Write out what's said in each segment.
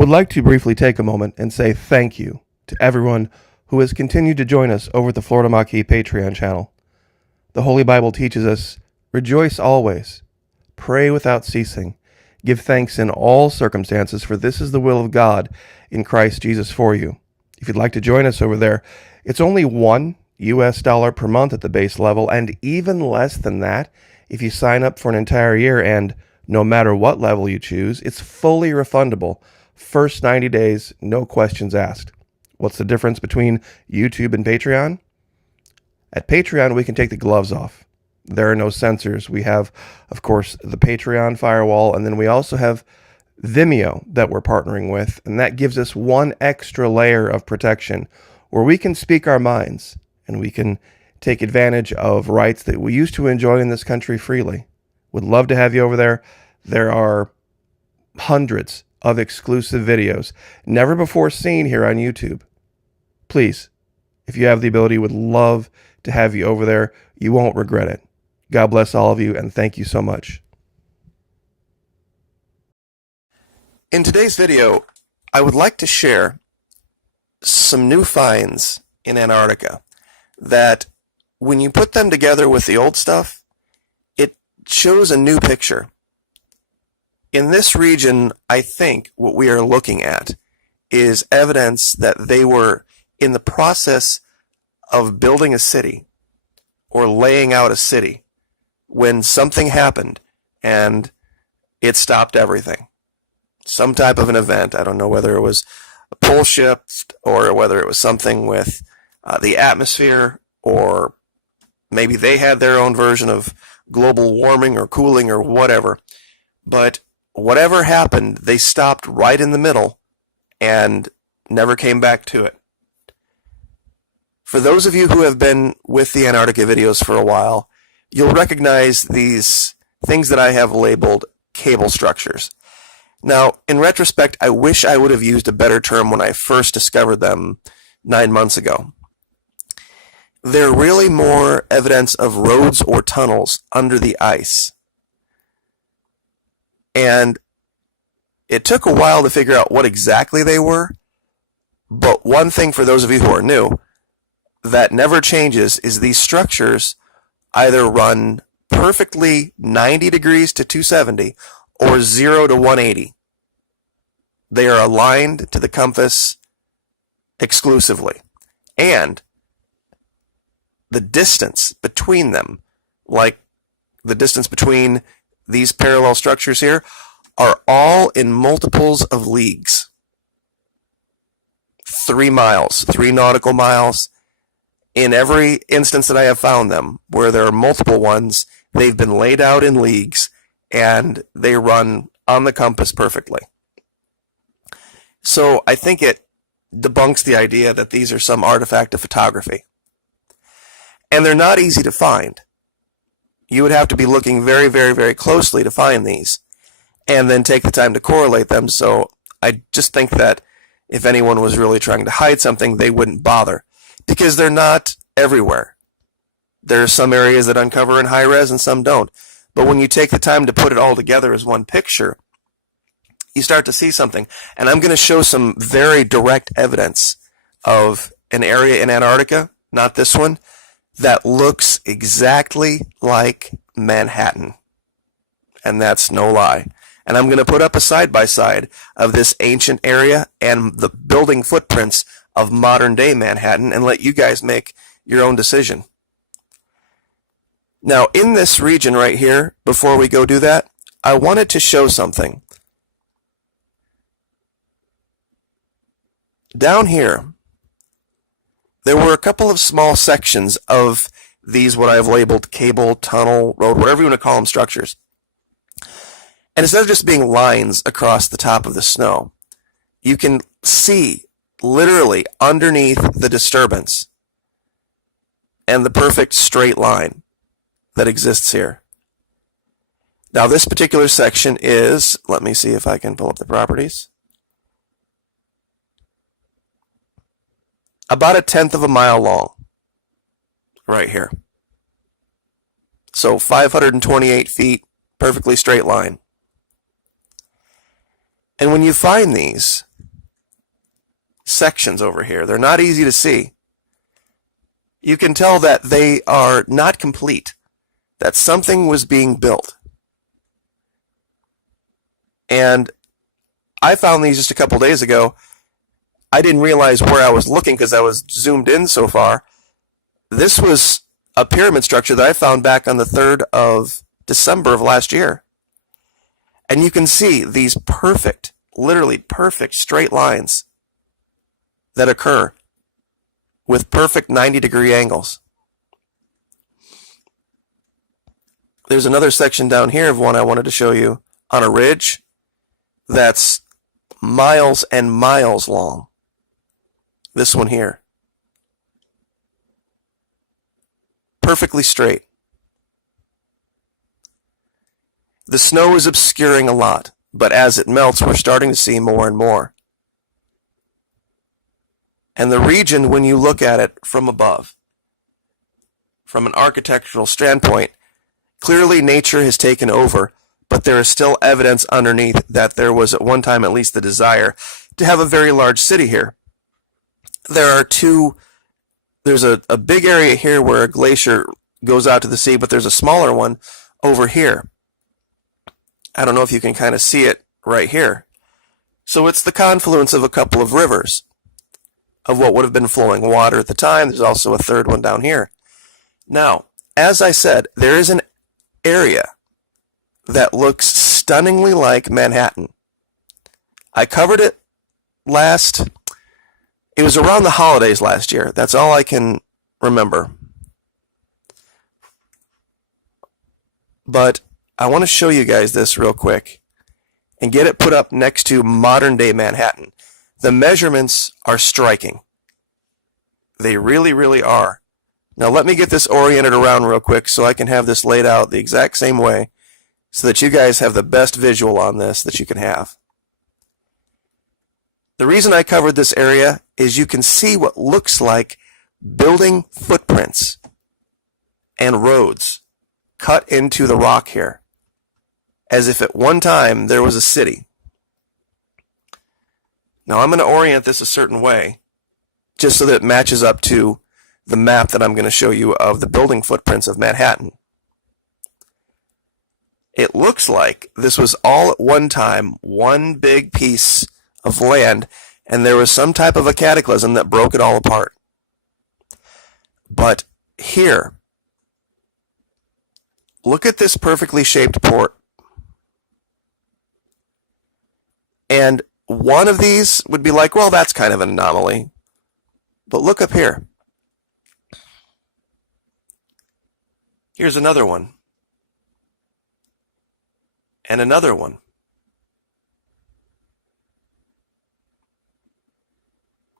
Would like to briefly take a moment and say thank you to everyone who has continued to join us over at the Florida Maquis Patreon channel. The Holy Bible teaches us, rejoice always, pray without ceasing, give thanks in all circumstances, for this is the will of God in Christ Jesus for you. If you'd like to join us over there, it's only $1 per month at the base level, and even less than that if you sign up for an entire year, and no matter what level you choose, it's fully refundable. First 90 days, no questions asked. What's the difference between YouTube and Patreon? At Patreon, we can take the gloves off. There are no censors. We have, of course, the Patreon firewall, and then we also have Vimeo that we're partnering with, and that gives us one extra layer of protection where we can speak our minds and we can take advantage of rights that we used to enjoy in this country freely. Would love to have you over there. There are hundreds of exclusive videos never before seen here on YouTube. Please, if you have the ability, would love to have you over there. You won't regret it. God bless all of you, and thank you so much. In today's video, I would like to share some new finds in Antarctica that, when you put them together with the old stuff, it shows a new picture. In this region, I think what we are looking at is evidence that they were in the process of building a city or laying out a city when something happened and it stopped everything. Some type of an event. I don't know whether it was a pole shift or whether it was something with the atmosphere, or maybe they had their own version of global warming or cooling or whatever. But whatever happened, they stopped right in the middle and never came back to it. For those of you who have been with the Antarctica videos for a while, you'll recognize these things that I have labeled cable structures. Now, in retrospect, I wish I would have used a better term when I first discovered them 9 months ago. They're really more evidence of roads or tunnels under the ice. And it took a while to figure out what exactly they were, but one thing for those of you who are new that never changes is these structures either run perfectly 90 degrees to 270 or 0 to 180. They are aligned to the compass exclusively. And the distance between them, like the distance between these parallel structures here, are all in multiples of leagues. 3 miles, 3 nautical miles. In every instance that I have found them, where there are multiple ones, they've been laid out in leagues, and they run on the compass perfectly. So I think it debunks the idea that these are some artifact of photography. And they're not easy to find. You would have to be looking very, very, very closely to find these, and then take the time to correlate them. So I just think that if anyone was really trying to hide something, they wouldn't bother, because they're not everywhere. There are some areas that uncover in high res and some don't. But when you take the time to put it all together as one picture, you start to see something. And I'm going to show some very direct evidence of an area in Antarctica, not this one, that looks exactly like Manhattan. And that's no lie. And I'm going to put up a side-by-side of this ancient area and the building footprints of modern-day Manhattan, and let you guys make your own decision. Now, in this region right here, before we go do that, I wanted to show something. Down here, there were a couple of small sections of these, what I've labeled cable, tunnel, road, whatever you want to call them, structures. And instead of just being lines across the top of the snow, you can see literally underneath the disturbance and the perfect straight line that exists here. Now, this particular section is, let me see if I can pull up the properties, about 1/10 of a mile long, right here. So 528 feet, perfectly straight line. And when you find these, sections over here. They're not easy to see. You can tell that they are not complete, that something was being built. And I found these just a couple days ago. I didn't realize where I was looking because I was zoomed in so far. This was a pyramid structure that I found back on the 3rd of December of last year. And you can see these perfect, literally perfect straight lines that occur with perfect 90-degree angles. There's another section down here of one I wanted to show you on a ridge that's miles and miles long. This one here. Perfectly straight. The snow is obscuring a lot, but as it melts, we're starting to see more and more. And the region, when you look at it from above, from an architectural standpoint, clearly nature has taken over, but there is still evidence underneath that there was at one time at least the desire to have a very large city here. There's a big area here where a glacier goes out to the sea, but there's a smaller one over here. I don't know if you can kind of see it right here. So it's the confluence of a couple of rivers of what would have been flowing water at the time. There's also a third one down here. Now, as I said, there is an area that looks stunningly like Manhattan. I covered it it was around the holidays last year. That's all I can remember. But I want to show you guys this real quick and get it put up next to modern day Manhattan. The measurements are striking. They really, really are. Now let me get this oriented around real quick so I can have this laid out the exact same way so that you guys have the best visual on this that you can have. The reason I covered this area is you can see what looks like building footprints and roads cut into the rock here, as if at one time there was a city. Now I'm going to orient this a certain way, just so that it matches up to the map that I'm going to show you of the building footprints of Manhattan. It looks like this was all at one time one big piece of land, and there was some type of a cataclysm that broke it all apart. But here, look at this perfectly shaped port. And one of these would be like, well, that's kind of an anomaly. But look up here. Here's another one. And another one.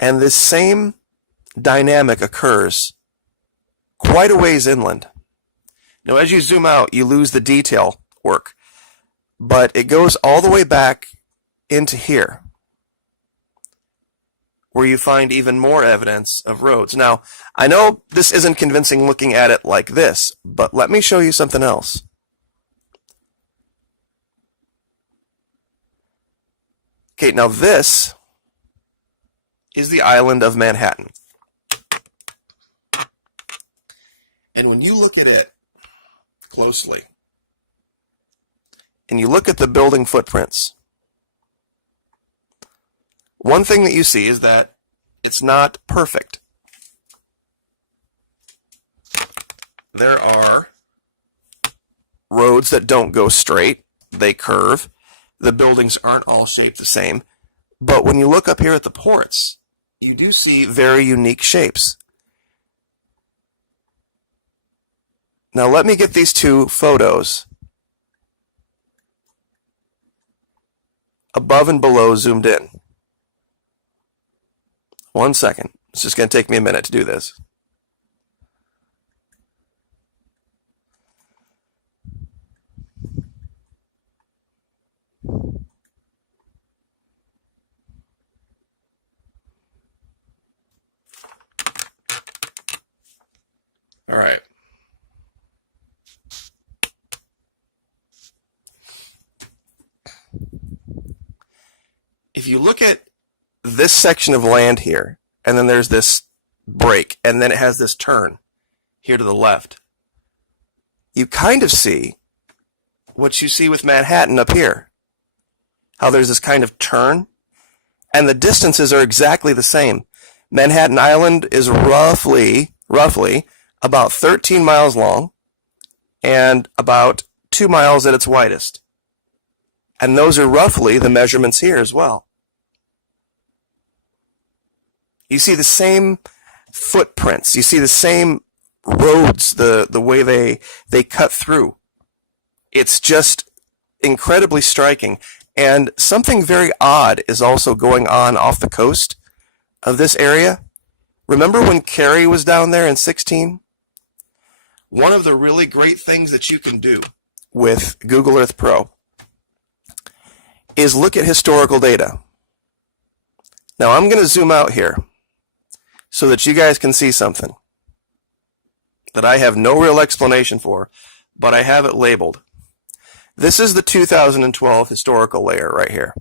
And this same dynamic occurs quite a ways inland. Now, as you zoom out, you lose the detail work, but it goes all the way back into here, where you find even more evidence of roads. Now, I know this isn't convincing looking at it like this, but let me show you something else. Okay, now this is the island of Manhattan. And when you look at it closely, and you look at the building footprints, one thing that you see is that it's not perfect. There are roads that don't go straight, they curve. The buildings aren't all shaped the same. But when you look up here at the ports, you do see very unique shapes. Now let me get these two photos above and below zoomed in. 1 second. It's just going to take me a minute to do this. All right. If you look at this section of land here, and then there's this break, and then it has this turn here to the left. You kind of see what you see with Manhattan up here. How there's this kind of turn, and the distances are exactly the same. Manhattan Island is roughly about 13 miles long and about 2 miles at its widest. And those are roughly the measurements here as well. You see the same footprints. You see the same roads, the way they cut through. It's just incredibly striking. And something very odd is also going on off the coast of this area. Remember when Carrie was down there in 16? One of the really great things that you can do with Google Earth Pro is look at historical data. Now I'm going to zoom out here so that you guys can see something that I have no real explanation for, but I have it labeled. This is the 2012 historical layer right here.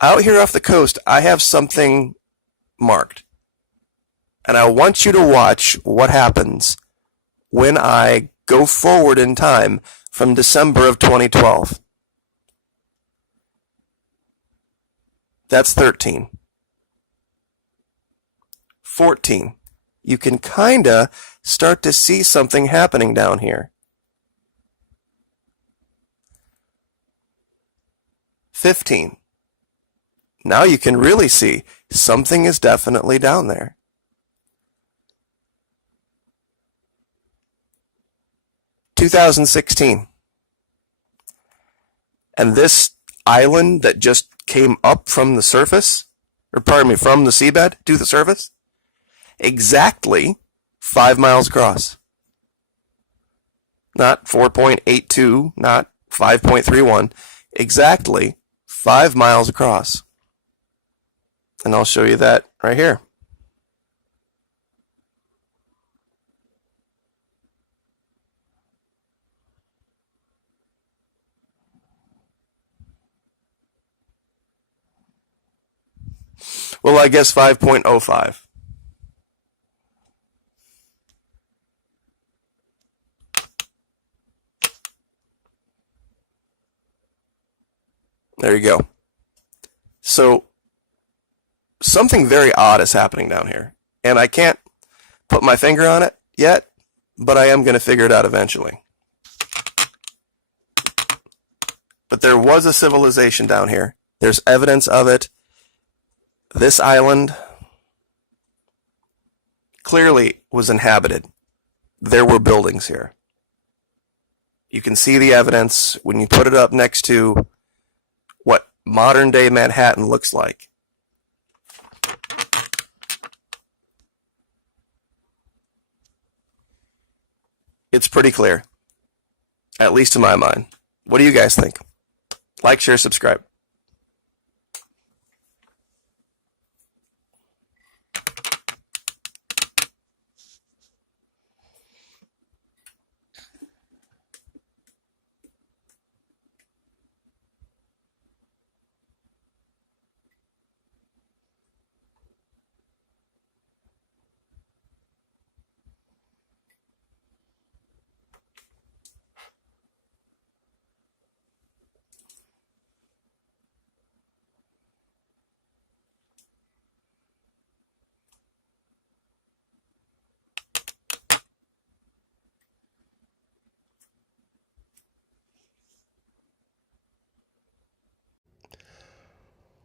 Out here off the coast, I have something marked. And I want you to watch what happens when I go forward in time from December of 2012. That's 13. 14. You can kind of start to see something happening down here. 15. Now you can really see something is definitely down there. 2016. And this island that just came up from the surface, or pardon me, from the seabed to the surface, exactly 5 miles across. Not 4.82, not 5.31, exactly 5 miles across. And I'll show you that right here. Well, I guess 5.05. There you go. So, something very odd is happening down here. And I can't put my finger on it yet, but I am going to figure it out eventually. But there was a civilization down here. There's evidence of it. This island clearly was inhabited. There were buildings here. You can see the evidence when you put it up next to what modern day Manhattan looks like. It's pretty clear, at least in my mind. What do you guys think? Like, share, subscribe.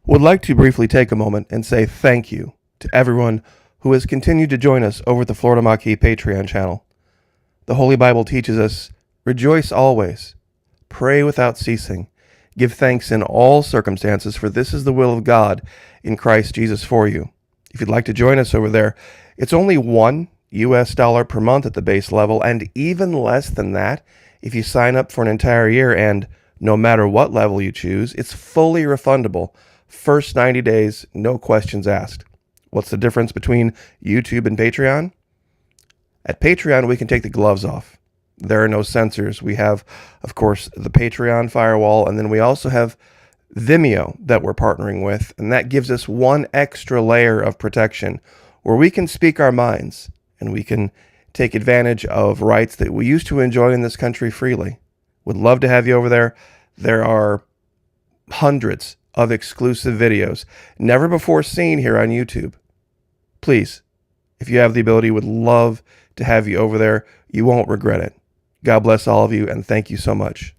Would like to briefly take a moment and say thank you to everyone who has continued to join us over at the Florida Maquis Patreon channel. The Holy Bible teaches us, rejoice always, pray without ceasing, give thanks in all circumstances, for this is the will of God in Christ Jesus for you. If you'd like to join us over there, it's only $1 per month at the base level, and even less than that if you sign up for an entire year, and no matter what level you choose, it's fully refundable. First 90 days, no questions asked. What's the difference between YouTube and Patreon? At Patreon, we can take the gloves off. There are no censors. We have, of course, the Patreon firewall, and then we also have Vimeo that we're partnering with, and that gives us one extra layer of protection where we can speak our minds and we can take advantage of rights that we used to enjoy in this country freely. Would love to have you over there. There are hundreds of exclusive videos never before seen here on YouTube. Please, if you have the ability, would love to have you over there. You won't regret it. God bless all of you, and thank you so much.